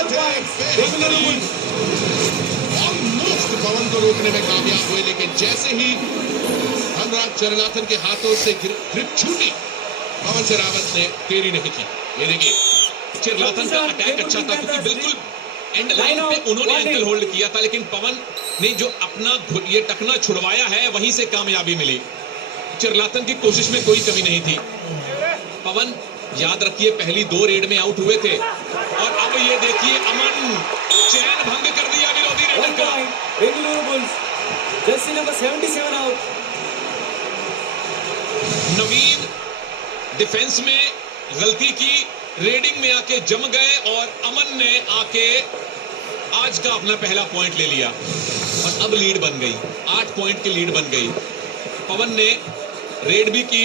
रहे थे, बेहतरीन, ऑलमोस्ट पवन को रोकने में कामयाब हुए, लेकिन जैसे ही धनराज चरनाथन के हाथों से ग्रिप छूटी, पवन शेरावत ने देरी नहीं की। ये देखिए चिरलाथन का अटैक अच्छा था क्योंकि बिल्कुल एंड लाइन पे उन्होंने एंकल होल्ड किया था, लेकिन पवन ने जो अपना ये टकना छुड़वाया है वहीं से कामयाबी मिली। चिरलाथन की कोशिश में कोई कमी नहीं थी। पवन याद रखिए पहली 2 रेड में आउट हुए थे और अब ये देखिए अमन चैन भंग कर दिया विरोधी रेडर का। Bengaluru Bulls jersey number 77 out. Naveen defence में गलती की, रेडिंग में आके जम गए और अमन ने आके आज का अपना पहला पॉइंट ले लिया और अब लीड बन गई, 8 पॉइंट की लीड बन गई। पवन ने रेड भी की,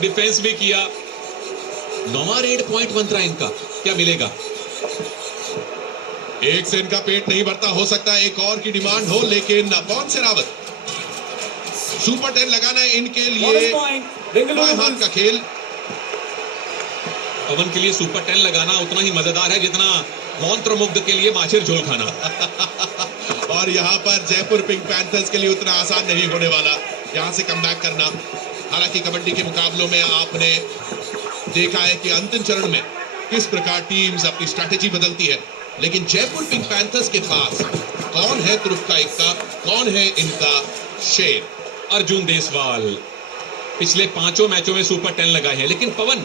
डिफेंस भी किया, 9वां रेड पॉइंट बन रहा है इनका, क्या मिलेगा? एक से इनका पेट नहीं भरता, हो सकता है एक और की डिमांड हो, लेकिन पवन शेरावत सुपर 10 लगाना है इनके लिए बाएं हाथ का खेल। पवन के लिए सुपर 10 लगाना उतना ही मजेदार है जितना मंत्रमुग्ध के लिए माछिर झोल खाना। और यहाँ पर जयपुर पिंक पैंथर्स के लिए उतना आसान नहीं होने वाला यहाँ से कमबैक करना। हालांकि कबड्डी के मुकाबलों में आपने देखा है कि अंतिम चरण में किस प्रकार टीम्स अपनी स्ट्रैटेजी बदलती है, लेकिन जयपुर पिंक पैंथर्स के पास कौन है तुरुप का इक्का, कौन है इनका शेर? अर्जुन देसवाल पिछले 5 मैचों में सुपर 10 लगाए हैं, लेकिन पवन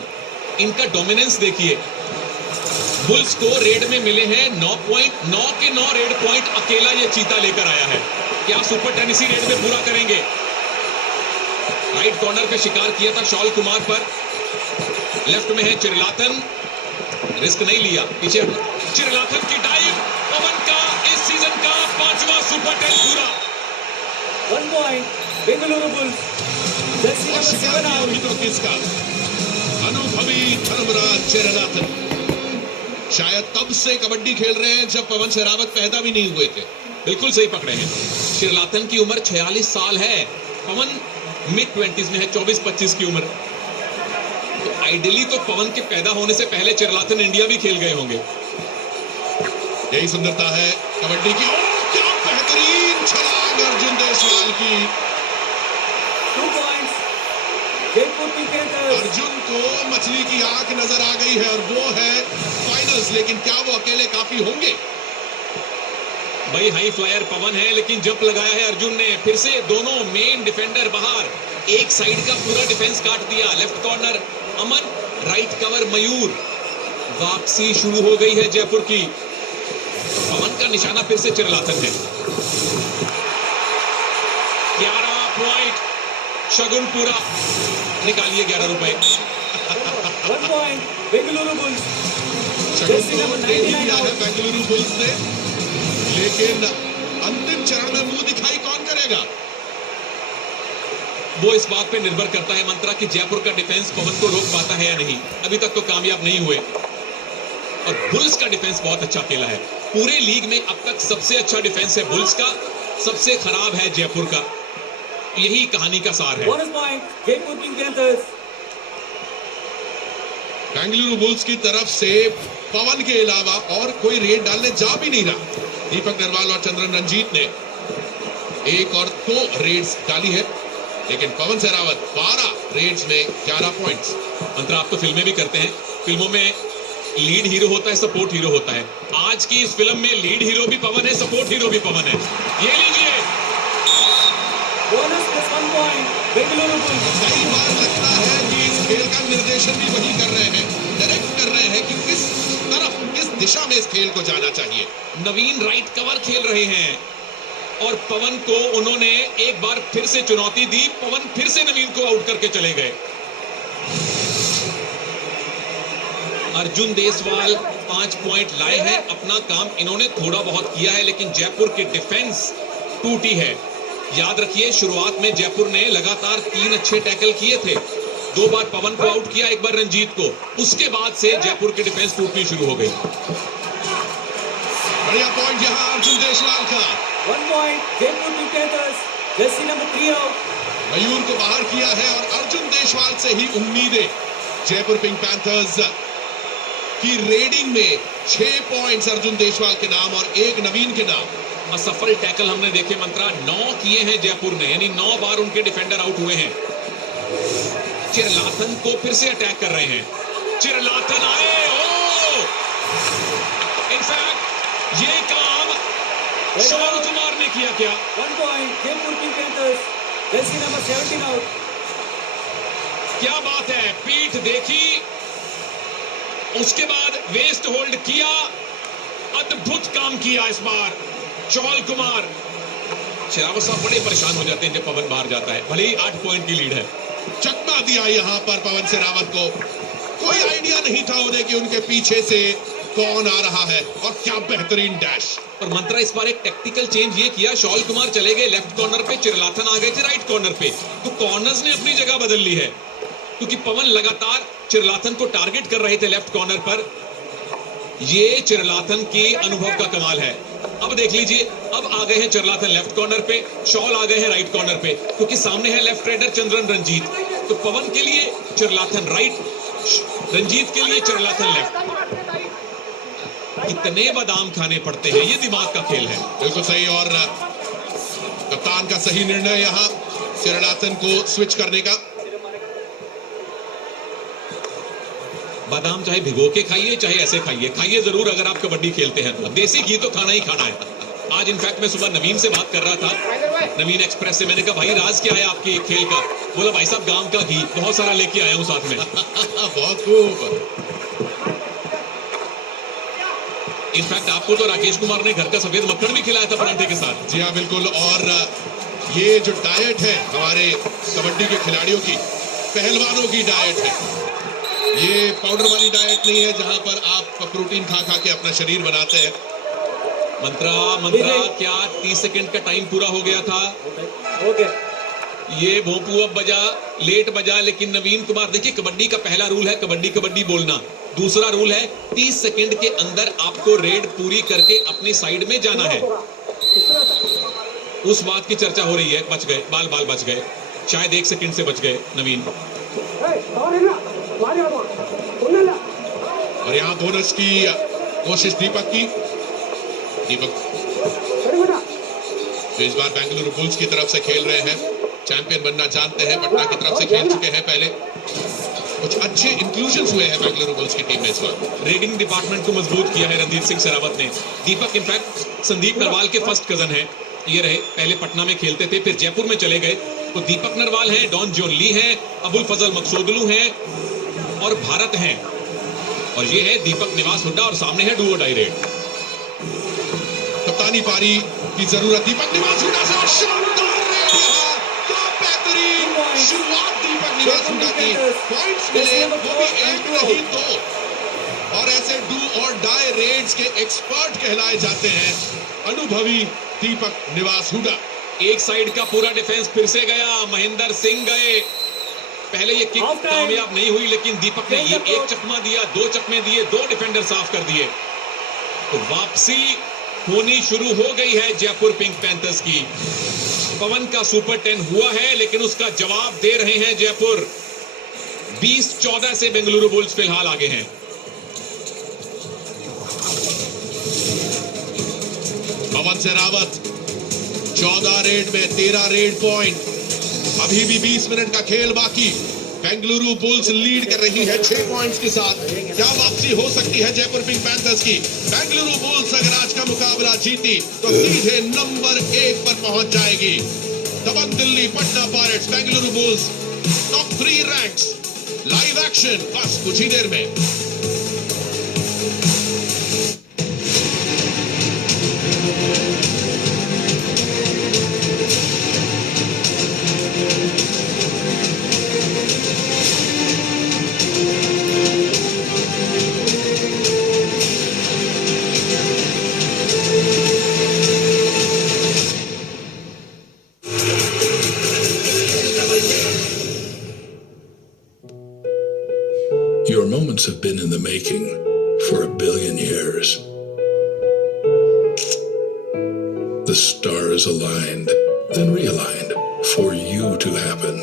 इनका डोमिनेंस देखिए। बुल्स को रेड में मिले हैं 9 पॉइंट, 9 के 9 रेड पॉइंट अकेला ये चीता लेकर आया है। क्या सुपर 10 इसी रेड में पूरा करेंगे? राइट कॉर्नर पे शिकार किया था शॉल कुमार पर, लेफ्ट में है चिरलाथन, रिस्क नहीं लिया, पीछे चिरलाथन की डाइव, पवन का इस सीजन का 5वां सुपर 10 पूरा। 1 point Bengaluru Bulls jersey number 7 out. किसका? अनुभवी धर्मराज चिरलाथन शायद तब से कबड्डी खेल रहे हैं जब पवन शेरावत पैदा भी नहीं हुए थे। बिल्कुल सही पकड़े हैं। चिरलाथन की उम्र 46 साल है, पवन मिड 20s में है, 24-25 की उम्र। तो आइडियली तो पवन के पैदा होने से पहले चिरलाथन इंडिया भी खेल गए होंगे। यही सुंदरता है कबड्डी की। क्या बेहतरीन छलांग अर्जुन देसवाल की। 2 points Jaipur pink panthers. Arjun को मछली की आंख नजर आ गई है और वो है फाइनल्स, लेकिन क्या वो अकेले काफी होंगे? भाई हाई फ्लायर पवन है, लेकिन जंप लगाया है अर्जुन ने। फिर से दोनों मेन डिफेंडर बाहर, एक साइड का पूरा डिफेंस काट दिया। लेफ्ट कॉर्नर अमन, राइट कवर मयूर। वापसी शुरू हो गई है जयपुर की। पवन का निशाना फिर से चिरलाथन है। 11 पॉइंट शगुन पूरा, निकालिए 11 रुपए। 1 पॉइंट बेंगलुरु बुल्स शगुन को दे ही दिया है बेंगलुरु बुल्स ने, लेकिन अंतिम चरण में मुंह दिखाई कौन करेगा? वो इस बात पे निर्भर करता है मंत्रा कि जयपुर का डिफेंस पवन को रोक पाता है या नहीं। अभी तक तो कामयाब नहीं हुए और बुल्स का डिफेंस बहुत अच्छा खेला है। पूरे लीग में अब तक सबसे अच्छा डिफेंस है बुल्स का, सबसे खराब है जयपुर का। यही कहानी का सार है। Bonus point Jaipur pink panthers. Bengaluru bulls की तरफ से पवन के अलावा और कोई रेड डालने जा भी नहीं रहा। दीपक नरवाल और चंद्रन रंजीत ने 1 और 2 रेड्स डाली है, लेकिन पवन शेरावत 12 रेड्स में 11 पॉइंट्स। मंत्र आप तो फिल्में भी करते हैं, फिल्मों में लीड हीरो होता है, सपोर्ट हीरो होता है। आज की इस फिल्म में लीड हीरो भी पवन है, सपोर्ट हीरो भी पवन है। ये लीजिए bonus plus 1 point Bengaluru bulls. कई बार लगता है कि इस खेल का निर्देशन भी वही कर रहे हैं, डायरेक्ट कर रहे हैं कि किस तरफ, किस दिशा में इस खेल को जाना चाहिए। नवीन राइट कवर खेल रहे हैं और पवन को उन्होंने एक बार फिर से चुनौती दी। पवन फिर से नवीन को आउट करके चले गए। अर्जुन देसवाल 5 पॉइंट लाए हैं। अपना काम इन्होंने थोड़ा बहुत किया है, लेकिन जयपुर की डिफेंस टूटी है। याद रखिए शुरुआत में जयपुर ने लगातार 3 अच्छे टैकल किए थे, 2 बार पवन को आउट किया, 1 बार रंजीत को। उसके बाद से जयपुर की डिफेंस टूटनी शुरू हो गई। बढ़िया पॉइंट यहां अर्जुन देसवाल का। 1 point Jaipur pink Panthers jersey number 3 out. Mayur को बाहर किया है और अर्जुन देसवाल से ही उम्मीदें जयपुर पिंक पैंथर्स कि रेडिंग में 6 पॉइंट्स अर्जुन देशवाल के नाम और 1 नवीन के नाम। असफल टैकल हमने देखे मंत्रा 9 किए हैं जयपुर ने, यानी 9 बार उनके डिफेंडर आउट हुए हैं। चिरलाथन को फिर से अटैक कर रहे हैं, चिरलाथन आए, ओ इनफैक्ट ये काम शॉल कुमार ने किया क्या? 1 point, Jaipur Pink Panthers, jersey number 17 out. क्या बात है, पीठ देखी, उसके बाद वेस्ट होल्ड किया, अद्भुत काम किया इस बार चौल कुमार। शेरावत साहब बड़े परेशान हो जाते हैं जब पवन बाहर जाता है, भले ही 8 पॉइंट की लीड है। चकमा दिया यहां पर पवन शेरावत को, कोई आइडिया नहीं था उन्हें कि उनके पीछे से कौन आ रहा है, और क्या बेहतरीन डैश। और मंत्रा इस बार एक टेक्टिकल चेंज ये किया, शॉल कुमार चले गए लेफ्ट कॉर्नर पे, चिरलाथन आ गए थे राइट कॉर्नर पे, तो कॉर्नर्स ने अपनी जगह बदल ली है, क्योंकि पवन लगातार चिरलाथन को टारगेट कर रहे थे लेफ्ट कॉर्नर पर। ये चिरलाथन के अनुभव का कमाल है। अब देख लीजिए, अब आ गए हैं चिरलाथन लेफ्ट कॉर्नर पे, शॉल आ गए हैं राइट कॉर्नर पे, क्योंकि सामने है लेफ्ट रेडर चंद्रन रंजीत, तो पवन के लिए चिरलाथन राइट, रंजीत के लिए चिरलाथन लेफ्ट। कितने बादाम खाने पड़ते हैं, ये दिमाग का खेल है। बिल्कुल सही, और कप्तान का सही निर्णय यहाँ चिरलाथन को स्विच करने का। बादाम चाहे भिगो के खाइए चाहे ऐसे खाइए, खाइए जरूर अगर आप कबड्डी खेलते हैं तो। देसी घी तो खाना ही खाना है। आज इनफैक्ट मैं सुबह नवीन से बात कर रहा था, नवीन एक्सप्रेस से। मैंने कहा भाई राज क्या है आपके खेल का? बोला भाई साहब गांव का घी बहुत सारा लेके आया हूं साथ में। बहुत खूब। इनफैक्ट आपको तो राकेश कुमार ने घर का सफेद मक्खन भी खिलाया था परांठे के साथ। जी हाँ बिल्कुल, और ये जो डाइट है हमारे कबड्डी के खिलाड़ियों की, पहलवानों की डाइट है, ये पाउडर वाली डाइट नहीं है जहां पर आप प्रोटीन खा खा के अपना शरीर बनाते हैं। मंत्रा क्या 30 सेकंड का टाइम पूरा हो गया था? Okay. ये भोंपू अब बजा, लेट बजा, लेकिन नवीन कुमार देखिए, कबड्डी का पहला रूल है कबड्डी कबड्डी बोलना, दूसरा रूल है 30 सेकंड के अंदर आपको रेड पूरी करके अपनी साइड में जाना है। उस बात की चर्चा हो रही है, बच गए, बाल बाल बच गए, शायद 1 सेकंड से बच गए नवीन। और यहाँ बोनस की कोशिश दीपक की, दीपक जो इस बार बेंगलुरु बुल्स की तरफ से खेल रहे हैं, चैंपियन बनना चाहते हैं, पटना की तरफ से खेल चुके हैं पहले। कुछ अच्छे इंक्लूजन हुए हैं बेंगलुरु बुल्स की टीम में इस बार। रेडिंग डिपार्टमेंट को मजबूत किया है रणजीत सिंह शेरावत ने। दीपक इनफैक्ट संदीप नरवाल के फर्स्ट कजन है, ये रहे, पहले पटना में खेलते थे, फिर जयपुर में चले गए, तो दीपक नरवाल हैं, डॉन जॉन ली हैं, अबुल फजल मकसूदलू हैं और भारत हैं, और ये है दीपक निवास हुड्डा, और सामने है डू और डाई रेड। कप्तानी पारी की जरूरत दीपक निवास हुड्डा से, और शानदार रेड यहाँ, क्या बेहतरीन शुरुआत दीपक निवास हुड्डा की। पॉइंट्स मिले, वो भी 1 नहीं 2, और ऐसे डू और डाई रेड्स के एक्सपर्ट कहलाए जाते हैं अनुभवी दीपक निवास हुड्डा। एक साइड का पूरा डिफेंस फिर से गया, महेंद्र सिंह गए, पहले ये किक कामयाब नहीं हुई, लेकिन दीपक ने ये 1 चकमा दिया, 2 चकमे दिए, 2 डिफेंडर साफ कर दिए, तो वापसी होनी शुरू हो गई है जयपुर पिंक पैंथर्स की। पवन का सुपर 10 हुआ है, लेकिन उसका जवाब दे रहे हैं जयपुर। 20-14 से बेंगलुरु बुल्स फिलहाल आगे हैं। पवन शेरावत 14 रेड में 13 रेड पॉइंट, अभी भी 20 मिनट का खेल बाकी। बेंगलुरु बुल्स लीड कर रही है 6 पॉइंट्स के साथ। क्या वापसी हो सकती है जयपुर पिंक पैंथर्स की? बेंगलुरु बुल्स अगर आज का मुकाबला जीती तो सीधे नंबर 1 पर पहुंच जाएगी। Dabang Delhi, Patna Pirates, Bengaluru Bulls top 3 ranks. Live action बस कुछ ही देर में। Your moments have been in the making for 1 billion years. The stars aligned, then realigned for you to happen.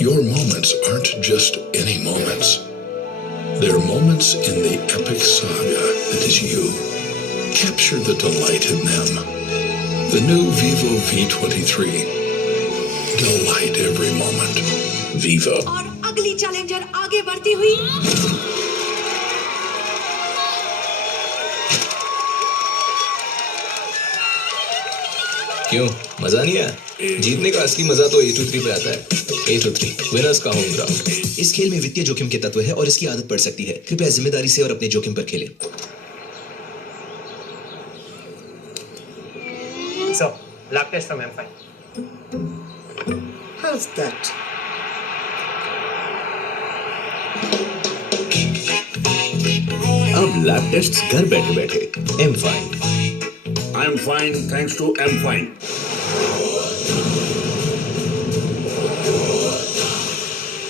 Your moments aren't just any moments. They're moments in the epic saga that is you. Capture the delight in them. The new Vivo V23. Delight every moment. Vivo. और अगली challenger आगे बढ़ती हुई क्यों मजा नहीं आया? जीतने का असली मजा तो A23 पे आता है। A23 विनर्स का होम ग्राउंड। इस खेल में वित्तीय जोखिम के तत्व है और इसकी आदत पड़ सकती है। कृपया जिम्मेदारी से और अपने जोखिम पर खेलें। So, lab test from M5. How's that? अब लैब टेस्ट घर बैठे बैठे M5। I'm fine thanks to M5.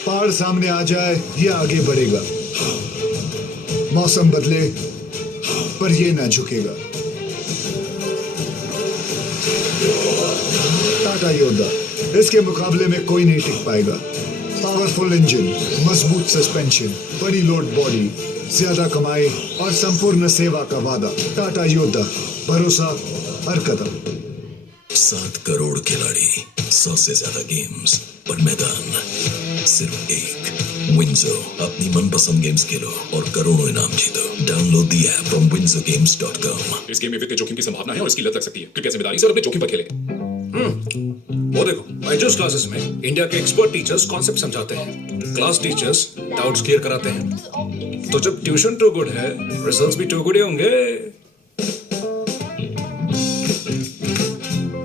पहाड़ सामने आ जाए ये आगे बढ़ेगा, मौसम बदले पर ये ना झुकेगा। टाटा योद्धा, इसके मुकाबले में कोई नहीं टिक पाएगा। पावरफुल इंजन, मजबूत सस्पेंशन, बड़ी लोड बॉडी, ज्यादा कमाई और संपूर्ण सेवा का वादा। टाटा योद्धा, भरोसा हर कदम। 7 करोड़ खिलाड़ी, 100 से ज्यादा गेम्स, पर मैदान सिर्फ एक। विंजो, अपनी मनपसंद गेम्स खेलो और करोड़ों इनाम जीतो। Download the app from winzogames.com। इस गेम में वित्तीय जोखिम की संभावना है और इसकी लत लग सकती है। कृपया जिम्मेदारी से और अपने जोखिम पर खेलें। वो देखो, बायजूस क्लासेस में इंडिया के एक्सपर्ट टीचर्स कॉन्सेप्ट समझाते हैं, क्लास टीचर्स डाउट्स क्लियर कराते हैं। तो जब ट्यूशन टू गुड है, रिजल्ट्स भी टू गुड ही होंगे।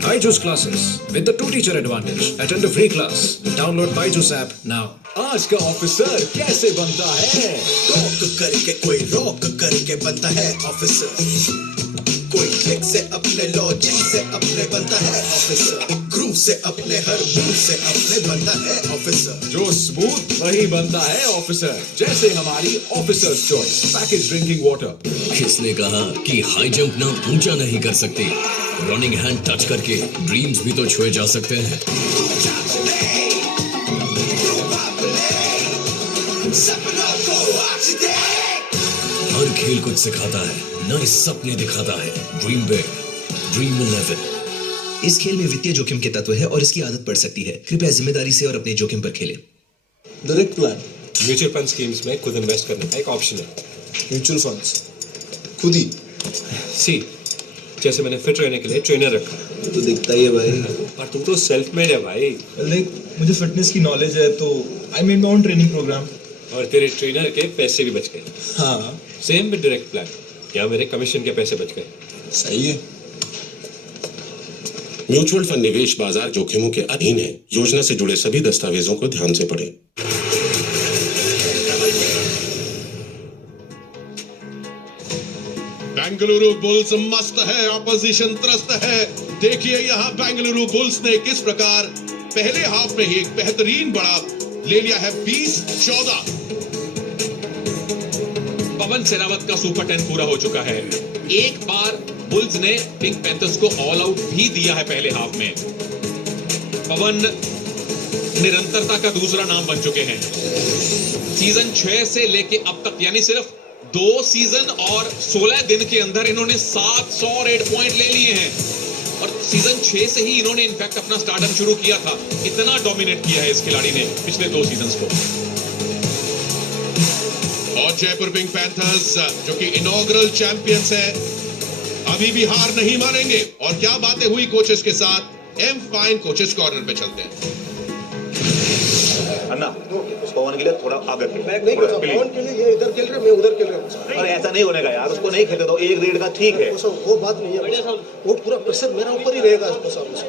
Byju's classes with the 2-teacher advantage. Attend a free class. Download Byju's app now. आज का ऑफिसर कैसे बनता है? रॉक करके कोई रॉक करके बनता है ऑफिसर। कोई ट्रिक से अपने लॉजिक से अपने बनता है ऑफिसर। ग्रूव से अपने हर मूव से अपने बनता है ऑफिसर। जो स्मूथ वही बनता है ऑफिसर। जैसे हमारी officers choice package drinking water. किसने कहा कि हाई जंप ना ऊंचा नहीं कर सकते? रनिंग हैंड टच करके ड्रीम्स भी तो छुए जा सकते हैं। हर खेल कुछ सिखाता है, नए सपने दिखाता है। Dream big, dream 11। इस खेल में वित्तीय जोखिम के तत्व है और इसकी आदत पड़ सकती है। कृपया जिम्मेदारी से और अपने जोखिम पर खेलें। Direct plan mutual fund schemes में खुद इन्वेस्ट करने का एक ऑप्शन है। म्यूचुअल फंड्स खुद ही सी, जैसे मैंने फिट रहने के लिए ट्रेनर रखा। तो दिखता ही है भाई। पर तू तो सेल्फ मेड है भाई। लाइक मुझे फिटनेस की नॉलेज है तो I made my own training program. और तेरे ट्रेनर के पैसे भी बच गए। हाँ सेम विद डायरेक्ट प्लान। क्या मेरे कमीशन के पैसे बच गए? सही है। म्यूचुअल फंड निवेश बाजार जोखिमों के अधीन है। योजना से जुड़े सभी दस्तावेजों को ध्यान से पढ़ें। बेंगलुरु बुल्स मस्त है, ऑपोजिशन त्रस्त है। देखिए यहाँ बेंगलुरु बुल्स ने किस प्रकार पहले हाफ में ही एक बेहतरीन बढ़त ले लिया है। 20-14। पवन सेरावत का सुपर 10 पूरा हो चुका है। एक बार बुल्स ने पिंक पैंथर्स को ऑल आउट भी दिया है पहले हाफ में। पवन निरंतरता का दूसरा नाम बन चुके हैं। सीजन 6 से लेके अब तक, यानी सिर्फ 2 सीजन और 16 दिन के अंदर इन्होंने 700 रेड पॉइंट ले लिए हैं। और सीजन 6 से ही इन्होंने इनफैक्ट अपना स्टार्टअप शुरू किया था। इतना डोमिनेट किया है इस खिलाड़ी ने पिछले 2 सीजन्स को। और जयपुर पिंक पैंथर्स जो कि इनॉग्रल चैंपियंस है, अभी भी हार नहीं मानेंगे। और क्या बातें हुई कोचेस के साथ। एम फाइन कोचेस कॉर्नर पे चलते हैं। अन्ना, पवन के लिए थोड़ा आगे खेल। मैं नहीं खेलता, पवन के लिए ये इधर खेल रहे, मैं उधर खेल रहा हूँ। अरे ऐसा नहीं होने का यार, उसको नहीं खेलते दो। एक रेड का ठीक है, वो बात नहीं है। वो पूरा प्रेशर मेरा ऊपर ही रहेगा।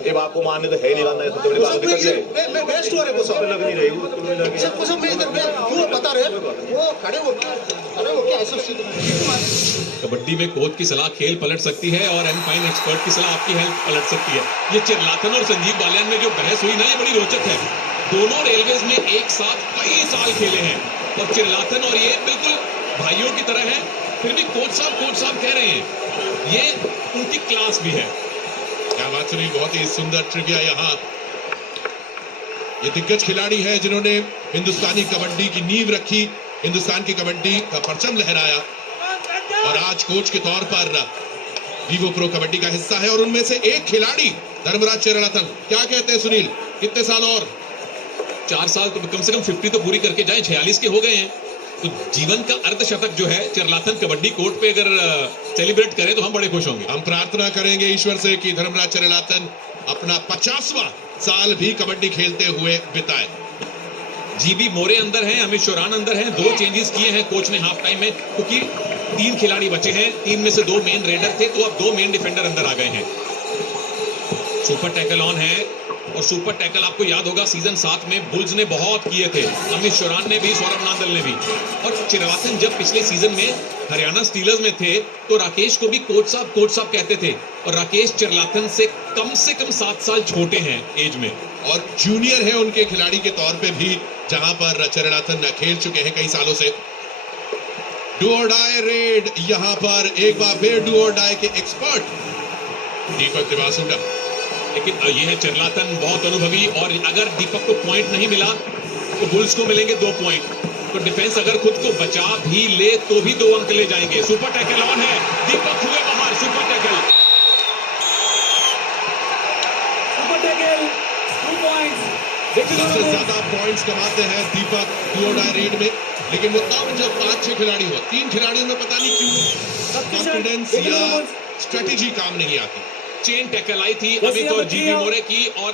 ये बात को मानने तो है नहीं, मानना सबसे बड़ी बात है। मैं बेस्ट हो रहे को लग नहीं रही सब मैं इधर क्यों बता रहे वो खड़े होके ऐसा कबड्डी में कोच की सलाह खेल पलट सकती है और एम फाइन एक्सपर्ट की सलाह आपकी हेल्थ पलट सकती है। ये चिरलाथन और संजीव बालियान में जो बहस हुई ना, ये बड़ी रोचक है। दोनों रेलवेज में एक साथ कई साल खेले हैं और चिरलाथन और ये बिल्कुल भाइयों की तरह हैं। फिर भी कोच साहब कह रहे हैं, ये उनकी क्लास भी है। क्या बात सुनी, बहुत ही सुंदर ट्रिविया। यहाँ ये दिग्गज खिलाड़ी है जिन्होंने हिंदुस्तानी कबड्डी की नींव रखी। हिंदुस्तान की कबड्डी का परचम लहराया और आज कोच के तौर पर वीवो प्रो कबड्डी का हिस्सा है। और उनमें से एक खिलाड़ी धर्मराज चिरलाथन, क्या कहते हैं सुनील, कितने साल और? 4 साल तो कम से कम 50 तो पूरी करके जाए, 46 के हो गए हैं, तो जीवन का अर्धशतक जो है चिरलाथन कबड्डी कोर्ट पे अगर सेलिब्रेट करें तो हम बड़े खुश होंगे। हम प्रार्थना करेंगे ईश्वर से कि धर्मराज चिरलाथन अपना 50वां साल भी कबड्डी खेलते हुए बिताए। जीबी मोरे अंदर हैं, अमित शोरान अंदर हैं। 2 चेंजेस किए हैं कोच ने हाफ टाइम में, क्योंकि 3 खिलाड़ी बचे हैं, 3 में से 2 मेन रेडर थे, तो अब 2 मेन डिफेंडर अंदर आ गए हैं। सुपर टैकल ऑन है, और सुपर टैकल आपको याद होगा सीजन 7 में बुल्स ने बहुत किए थे, अमित शोरान ने भी, सौरभ नांदल ने भी। और चिरलाथन जब पिछले सीजन में हरियाणा स्टीलर्स में थे तो राकेश को भी कोच साहब कहते थे, और राकेश चिरलाथन से कम 7 साल छोटे हैं एज में, और जूनियर है उनके खिलाड़ी के तौर पे भी, जहां पर चिरलाथन खेल चुके हैं कई सालों से। डू और डाई रेड, यहां पर एक बार फिर डू और डाई के एक्सपर्ट दीपक त्रिवासुंडा। लेकिन ये है चिरलाथन बहुत अनुभवी, और अगर दीपक को पॉइंट नहीं मिला तो बुल्स को मिलेंगे 2 पॉइंट। तो डिफेंस अगर खुद को बचा भी ले तो भी 2 अंक ले जाएंगे। सुपर टैकल ऑन है, दीपक हुए बाहर, सुपर टैकल 2 पॉइंट्स। सबसे ज्यादा पॉइंट्स कमाते हैं दीपक डू और डाई रेड में, लेकिन वो तब जब 5-6 खिलाड़ी हो। 3 खिलाड़ियों में पता नहीं क्यों कॉन्फिडेंस या स्ट्रेटेजी काम नहीं आती। चेन टैकल आई थी अमित और जीबी मोरे की, और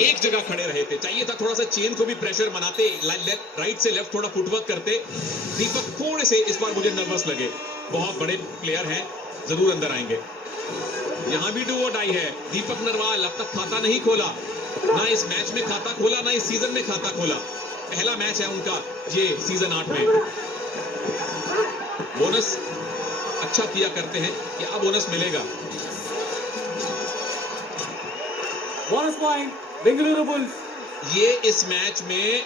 एक जगह खड़े रहे थे। चाहिए था थोड़ा सा चेन को भी प्रेशर बनाते, राइट से लेफ्ट थोड़ा फुटवर्क करते। दीपक थोड़े से इस बार मुझे नर्वस लगे, बहुत बड़े प्लेयर हैं, जरूर अंदर आएंगे। यहां भी डू और डाई है। दीपक नरवाल अब तक खाता नहीं खोला, ना इस मैच में खाता खोला, ना इस सीजन में खाता खोला। पहला मैच है उनका ये सीजन 8 में। बोनस अच्छा किया करते हैं, क्या बोनस मिलेगा? Bonus point Bengaluru bulls. ये इस मैच में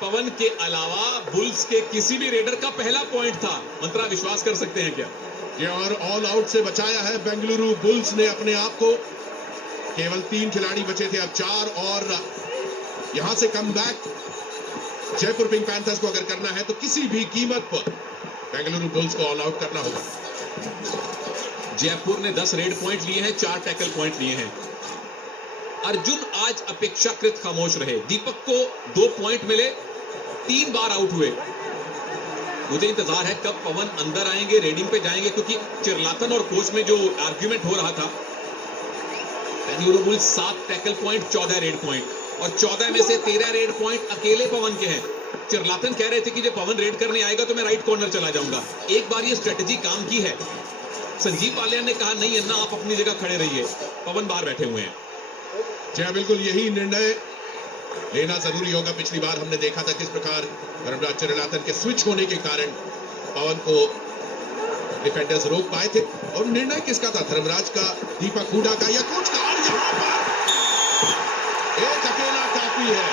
पवन के अलावा बुल्स के किसी भी रेडर का पहला पॉइंट था। मंत्रा विश्वास कर सकते हैं क्या? ये और ऑल आउट से बचाया है बेंगलुरु बुल्स ने अपने आप को। केवल 3 खिलाड़ी बचे थे, अब 4, और यहां से come back Jaipur pink panthers को अगर करना है तो किसी भी कीमत पर बेंगलुरु बुल्स को ऑल आउट करना होगा। जयपुर ने 10 रेड पॉइंट लिए हैं, 4 टैकल पॉइंट लिए हैं। अर्जुन आज अपेक्षाकृत खामोश रहे। दीपक को 2 पॉइंट मिले, 3 बार आउट हुए। मुझे इंतजार है कब पवन अंदर आएंगे, रेडिंग पे जाएंगे, क्योंकि चिरलाथन और कोच में जो आर्ग्यूमेंट हो रहा था, Bengaluru bulls 7 tackle point, 14 red point, और 14 में से 13 रेड पॉइंट अकेले पवन के हैं। चिरलाथन कह रहे थे कि जब पवन रेड करने आएगा तो मैं राइट कॉर्नर चला जाऊंगा। एक बार ये स्ट्रेटेजी काम की है। संजीव पालिया ने कहा नहीं अन्ना, आप अपनी जगह खड़े रहिए, पवन बाहर बैठे हुए हैं। जी बिल्कुल, यही निर्णय लेना जरूरी होगा। पिछली बार हमने देखा था किस प्रकार धर्मराज चिरलाथन के स्विच होने के कारण पवन को डिफेंडर्स रोक पाए थे। और निर्णय किसका था, धर्मराज का, दीपक हुडा का, या कोच का? और यहां पर एक अकेला काफी है।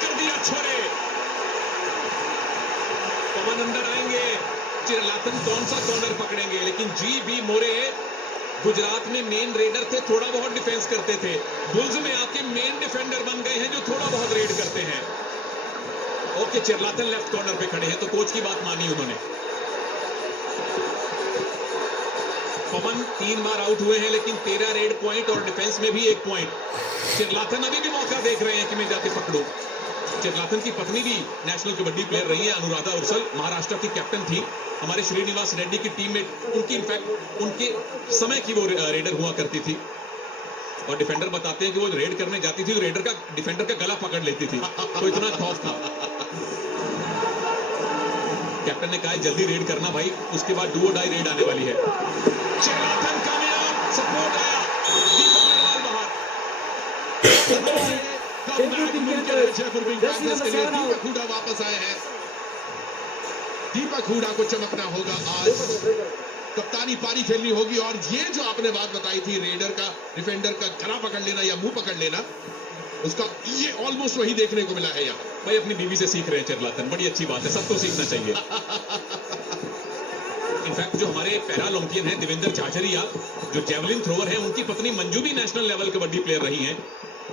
कर दिया छोरे। पवन अंदर आएंगे, चिरलाथन कौन सा कॉर्नर पकड़ेंगे, लेकिन जीबी मोरे गुजरात में मेन रेडर थे, थोड़ा बहुत डिफेंस करते थे। बुल्स में आपके मेन डिफेंडर बन गए हैं जो थोड़ा बहुत रेड करते हैं। ओके, चिरलाथन लेफ्ट कॉर्नर पे खड़े हैं तो कोच की बात मानी उन्होंने। पवन 3 बार आउट हुए हैं, लेकिन 13 रेड पॉइंट और डिफेंस में भी 1 पॉइंट। चिरलाथन अभी भी मौका देख रहे हैं कि मैं जाके पकड़ूं। चिरलाथन की पत्नी भी नेशनल कबड्डी प्लेयर रही है, अनुराधा उर्सल, महाराष्ट्र की कैप्टन थी, हमारे श्रीनिवास रेड्डी की टीम में उनकी इनफैक्ट उनके समय की वो रेडर हुआ करती थी। और डिफेंडर बताते हैं कि वो रेड करने जाती थी तो रेडर का, डिफेंडर का गला पकड़ लेती थी, तो इतना खौफ था। कैप्टन ने कहा जल्दी रेड करना भाई, उसके बाद डू और डाई रेड आने वाली है। चिरलाथन कामयाब, सपोर्ट आया, दीपक नरवाल बाहर। जयपुर पिंक पैंथर्स के लिए दीपक हुडा वापस आए हैं। दीपक हुडा को चमकना होगा आज, कप्तानी पारी खेलनी होगी। और ये जो आपने बात बताई थी रेडर का, डिफेंडर का गला पकड़ लेना या मुंह पकड़ लेना, उसका ये ऑलमोस्ट वही देखने को मिला है यहाँ। भाई अपनी बीवी से सीख रहे हैं चिरलाथन, बड़ी अच्छी बात है, सबको सीखना चाहिए। इनफैक्ट जो हमारे पैरालंपियन हैं देवेंद्र झाझरिया, जो जेवलिन थ्रोवर हैं, उनकी पत्नी मंजू भी नेशनल लेवल कबड्डी प्लेयर रही हैं।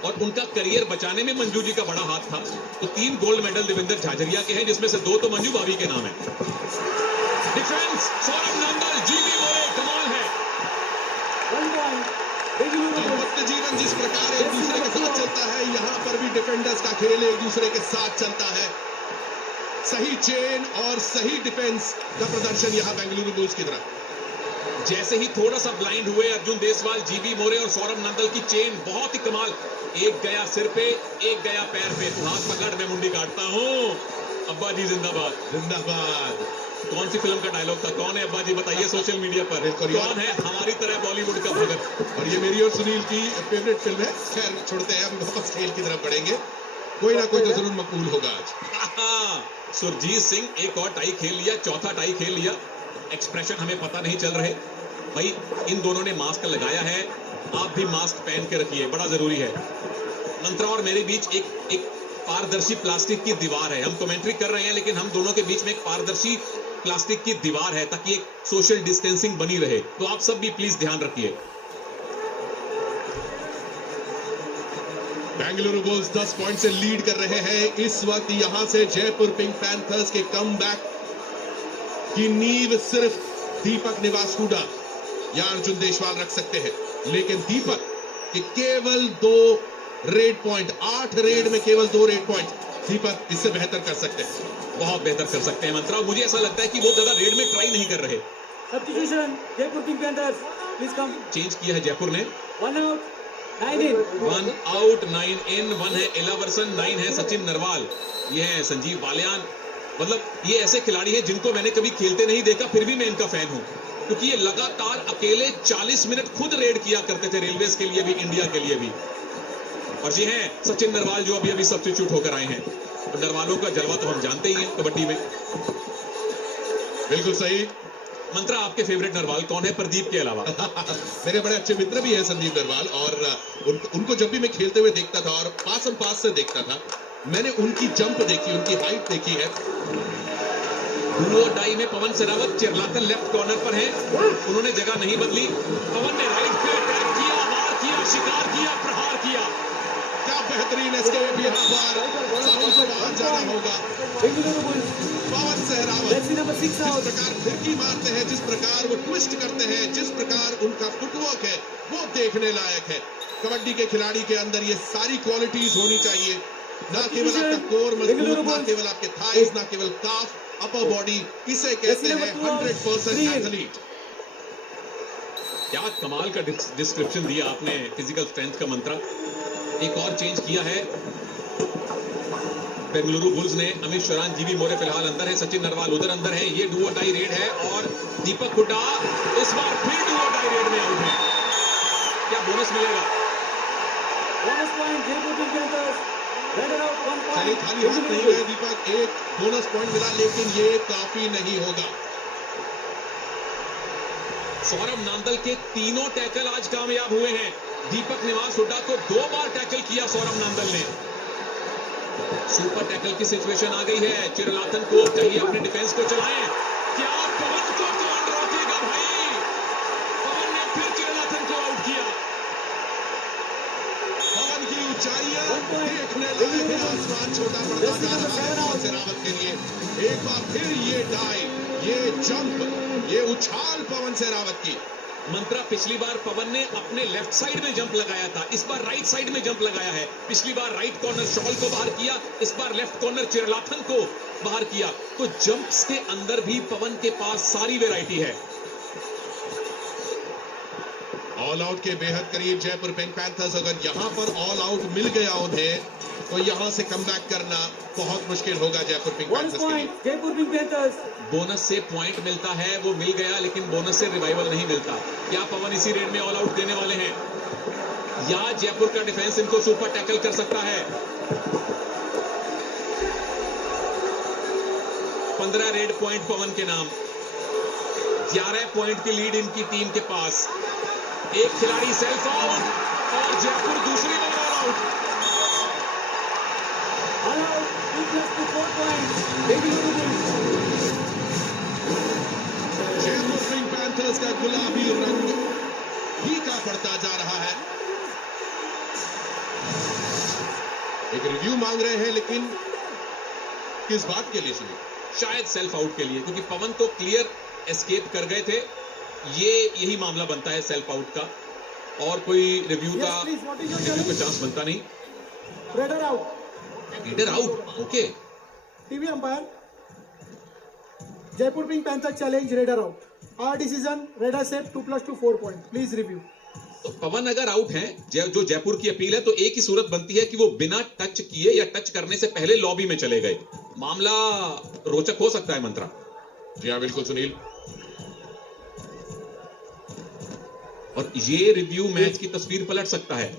और उनका करियर बचाने में मंजू जी का बड़ा हाथ था। तो 3 गोल्ड मेडल देवेंद्र झाझरिया के हैं, जिसमें से 2 तो मंजू भाभी के नाम है। डिफेंस सौरभ नंदल, जीवी मोरे, कमाल है। दाम्पत्य जीवन जिस प्रकार एक दूसरे के साथ चलता है, यहाँ पर भी डिफेंडर्स का खेल एक दूसरे के साथ चलता है। सही चेन और सही डिफेंस का प्रदर्शन यहाँ बेंगलुरु बुल्स की तरफ। जैसे ही थोड़ा सा ब्लाइंड हुए अर्जुन देसवाल, जीवी मोरे और सौरभ नंदल की चेन बहुत ही कमाल। एक गया सिर पे, एक गया पैर पे। तू हाथ पकड़, मैं मुंडी काटता हूँ। अब्बा जी जिंदाबाद। जिंदाबाद। कौन सी फिल्म का डायलॉग था? कौन है अब्बा जी बताइए सोशल मीडिया पर। कौन है हमारी तरह बॉलीवुड का भगत? और ये मेरी और सुनील की फेवरेट फिल्म है। खैर छोड़ते हैं, हम वापस खेल की तरफ बढ़ेंगे। कोई ना कोई तो जरूर मकबूल होगा आज। सुरजीत सिंह एक और टाई खेल लिया, चौथा टाई खेल लिया। एक्सप्रेशन हमें पता नहीं चल रहे भाई। इन दोनों ने मास्क लगाया है, आप भी मास्क पहन के रखिए, बड़ा जरूरी है। मंत्रा और मेरे बीच एक पारदर्शी प्लास्टिक की दीवार है। हम कमेंट्री कर रहे हैं, लेकिन हम दोनों के बीच में एक पारदर्शी प्लास्टिक की दीवार है, ताकि एक सोशल डिस्टेंसिंग बनी रहे। तो आप सब भी प्लीज ध्यान रखिए। बेंगलुरु बुल्स 10 पॉइंट से लीड कर रहे हैं इस वक्त। यहां से जयपुर पिंक पैंथर्स के कमबैक की नींव सिर्फ दीपक निवास हुडा या अर्जुन देशवाल रख सकते हैं, लेकिन दीपक के केवल 2 रेड पॉइंट, 8 रेड में केवल 2 रेड पॉइंट। दीपक इससे बेहतर कर सकते हैं, बहुत बेहतर कर सकते हैं मंत्रा। मुझे ऐसा लगता है कि वो ज्यादा रेड में ट्राई नहीं कर रहे। Substitution Jaipur pink panthers, please come. Change किया है जयपुर ने। 1 आउट 9 इन, 1 आउट 9 इन। 1 है एलावर्सन, 9 है सचिन नरवाल, ये है संजीव बालियान। मतलब ये ऐसे खिलाड़ी हैं जिनको मैंने कभी खेलते नहीं देखा, फिर भी मैं इनका फैन हूं, क्योंकि ये लगातार अकेले 40 मिनट खुद रेड किया करते थे, रेलवेज के लिए भी, इंडिया के लिए भी। और ये हैं सचिन नरवाल, जो अभी अभी सब्स्टिट्यूट होकर आए हैं। तो नरवालों का जलवा तो हम जानते ही हैं कबड्डी में। बिल्कुल सही। मंत्रा, आपके फेवरेट नरवाल कौन है प्रदीप के अलावा? मेरे बड़े अच्छे मित्र भी हैं संदीप नरवाल, और उनको जब भी मैं खेलते हुए देखता था और पास से देखता था, मैंने उनकी जंप देखी, उनकी हाइट देखी है। डुओ डाई में पवन सेरावत चिरलातन लेफ्ट कॉर्नर पर है, उन्होंने जगह नहीं बदली। पवन ने राइट पे अटैक किया, वार किया, शिकार किया, प्रहार किया। क्या बेहतरीन एस्केप यहाँ पर। साउथ को बाहर जाना होगा। पवन सहरावत जिस प्रकार फिरकी मारते हैं, जिस प्रकार वो ट्विस्ट करते हैं, जिस प्रकार उनका फुटवर्क है, वो देखने लायक है। कबड्डी के खिलाड़ी के अंदर ये सारी क्वालिटीज होनी चाहिए। ना केवल आपका कोर मजबूत, ना केवल आपके थाइस, ना केवल काफ, अपर बॉडी, इसे कहते हैं 100% एथलीट। क्या कमाल का डिस्क्रिप्शन दिया आपने फिजिकल स्ट्रेंथ का मंत्रा। एक और चेंज किया है बेंगलुरु बुल्स ने। अमित शरान, जीवी मोरे फिलहाल अंदर है, सचिन नरवाल उधर अंदर है। ये डुओ डाई रेड है और दीपक हुड्डा इस बार फिर डुओ डाई रेड में आउट है। क्या बोनस मिलेगा? Bonus point Jaipur pink panthers. चलिए, खाली हाथ नहीं गए दीपक, एक बोनस पॉइंट मिला, लेकिन ये काफी नहीं होगा। सौरभ नांदल के तीनों टैकल आज कामयाब हुए हैं। दीपक निवास हुड्डा को 2 बार टैकल किया सौरभ नांदल ने। सुपर टैकल की सिचुएशन आ गई है। चिरलाथन को चाहिए अपने डिफेंस को चलाएं। क्या पवन को कौन रोकेगा भाई? पवन ने फिर चिरलाथन को आउट किया। पवन की ऊंचाइयां देखने लायक है। आसमान छोटा पड़ता जा रहा है पवन सेरावत के लिए। एक बार फिर ये डाई, ये जंप, ये उछाल पवन सेरावत की। मंत्रा, पिछली बार पवन ने अपने लेफ्ट साइड में जंप लगाया था, इस बार राइट साइड में जंप लगाया है। पिछली बार राइट कॉर्नर शॉल को बाहर किया, इस बार लेफ्ट कॉर्नर चिरलाथन को बाहर किया। तो जंप्स के अंदर भी पवन के पास सारी वैरायटी है। ऑल आउट के बेहद करीब जयपुर पिंक पैंथर्स। अगर यहां पर ऑल आउट मिल गया उन्हें, तो यहां से कमबैक करना बहुत मुश्किल होगा जयपुर पिंक पैंथर्स के लिए। Jaipur pink panthers. बोनस से पॉइंट मिलता है, वो मिल गया, लेकिन बोनस से रिवाइवल नहीं मिलता। क्या पवन इसी रेड में ऑल आउट देने वाले हैं, या जयपुर का डिफेंस इनको सुपर टैकल कर सकता है? 15 रेड पॉइंट पवन के नाम, 11 पॉइंट की लीड इनकी टीम के पास। एक खिलाड़ी सेल्फ आउट और जयपुर दूसरी बार all out. Jaipur pink panthers का गुलाबी रंग फीका पड़ता जा रहा है। एक रिव्यू मांग रहे हैं, लेकिन किस बात के लिए सुनिए? शायद सेल्फ आउट के लिए, क्योंकि पवन तो क्लियर एस्केप कर गए थे। यही मामला बनता है सेल्फ आउट का, और कोई रिव्यू का चांस बनता नहीं। Raider out, leader out, okay. TV umpire, Jaipur Pink Panther challenge raider out. Our decision, raider save 2+2 4 point. Please review. तो पवन अगर आउट हैं, जो जयपुर की अपील है, तो एक ही सूरत बनती है कि वो बिना टच किए या टच करने से पहले लॉबी में चले गए। मामला रोचक हो सकता है मंत्रा। जी हाँ, बिल्कुल सुनील। और ये रिव्यू मैच की तस्वीर पलट सकता है।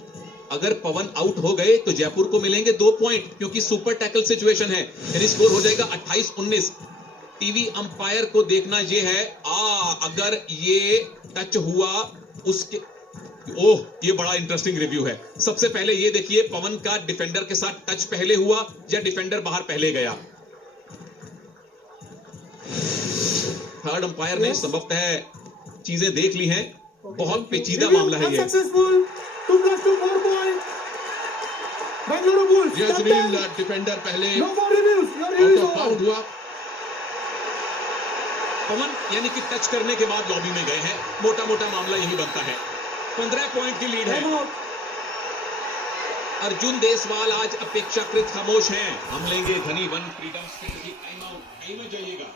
अगर पवन आउट हो गए तो जयपुर को मिलेंगे 2 पॉइंट, क्योंकि सुपर टैकल सिचुएशन है। यानी स्कोर हो जाएगा 28-19। टीवी अंपायर को देखना ये है, अगर ये टच हुआ उसके, ओह, ये बड़ा इंटरेस्टिंग रिव्यू है। सबसे पहले ये देखिए, पवन का डिफेंडर के साथ टच पहले हुआ या डिफेंडर बाहर पहले गया। थर्ड अंपायर ने संभवतः चीजें देख ली हैं। बहुत पेचीदा मामला है ये। Successful, 2+2 4 point. बेंगलुरु बुल्स। ये सुनील, डिफेंडर पहले no more reviews, your out reviews off bound हुआ। पवन यानी कि टच करने के बाद लॉबी में गए हैं। मोटा मोटा मामला यही बनता है। 15 पॉइंट की लीड है। अर्जुन देसवाल आज अपेक्षाकृत खामोश हैं। हम लेंगे धनी वन फ्रीडम टाइम आउट जाइएगा।